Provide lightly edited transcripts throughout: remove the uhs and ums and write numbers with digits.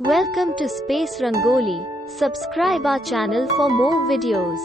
Welcome to Space Rangoli. Subscribe our channel for more videos.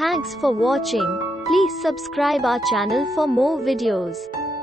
Thanks for watching. Please subscribe our channel for more videos.